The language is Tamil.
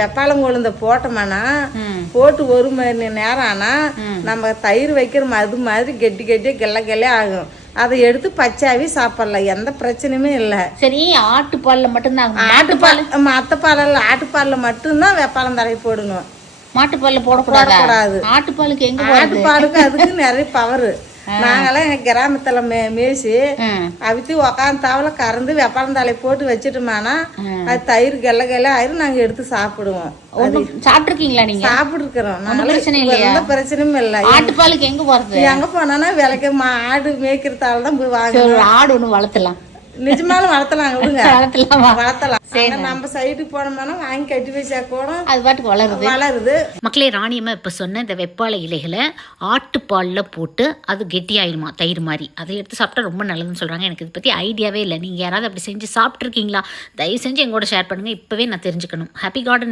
வெப்பாளம் கொழுந்த போட்டோம்னா போட்டு 1 மணி நேரம் ஆனா நம்ம தயிர் வைக்கிற அது மாதிரி கெட்டி கெட்டியே கெல்ல ஆகும். அதை எடுத்து பச்சாவி சாப்பிடலாம், எந்த பிரச்சனையுமே இல்லை. சரி, ஆட்டுப்பால்ல மட்டும்தான்? மற்ற பாலில் ஆட்டுப்பால்ல மட்டும்தான் வெப்பாளம் தடவி போடணும். மாட்டுப்பால்ல போடக்கூடாது. ஆட்டுப்பாலுக்கு எங்க? ஆட்டுப்பாலுக்கு அதுக்கு நிறைய பவரு. நாங்கெல்லாம் எங்க கிராமத்துல மேய்ச்சி அவித்து உக்காந்து தாவல கறந்து வெப்பாளம் தலை போட்டு வச்சுட்டோம்னா அது தயிர் கெல்ல ஆயிரும். நாங்க எடுத்து சாப்பிடுவோம். சாப்பிட்டுருக்கீங்களா நீங்க? சாப்பிட்டுருக்கிறோம். எந்த பிரச்சனையும் இல்லை. ஆட்டுப்பாலுக்கு எங்க போறது? எங்க போனா விலைக்கு ஆடு மேய்க்கிறதால தான் போய் வாங்க. ஆடு ஒண்ணு வளர்த்தலாம், நிஜமாலும் வளர்த்தலாம். விடுங்க, வளர்த்தலாம். நம்ம சைடுக்கு போனோம்னா வாங்கி கட்டி வச்சா கூட அது பாட்டுக்கு வளருது. மக்களே, ராணியம்மா இப்ப சொன்ன இந்த வெப்பாலை இலைகளை ஆட்டுப்பால்ல போட்டு அது கெட்டியாயிருமா தயிர் மாதிரி, அதை எடுத்து சாப்பிட்டா ரொம்ப நல்லதுன்னு சொல்றாங்க. எனக்கு இதை பத்தி ஐடியாவே இல்லை. நீங்க யாராவது அப்படி செஞ்சு சாப்பிட்டுருக்கீங்களா? தயவு செஞ்சு எங்கூட ஷேர் பண்ணுங்க. இப்பவே நான் தெரிஞ்சுக்கணும். Happy garden.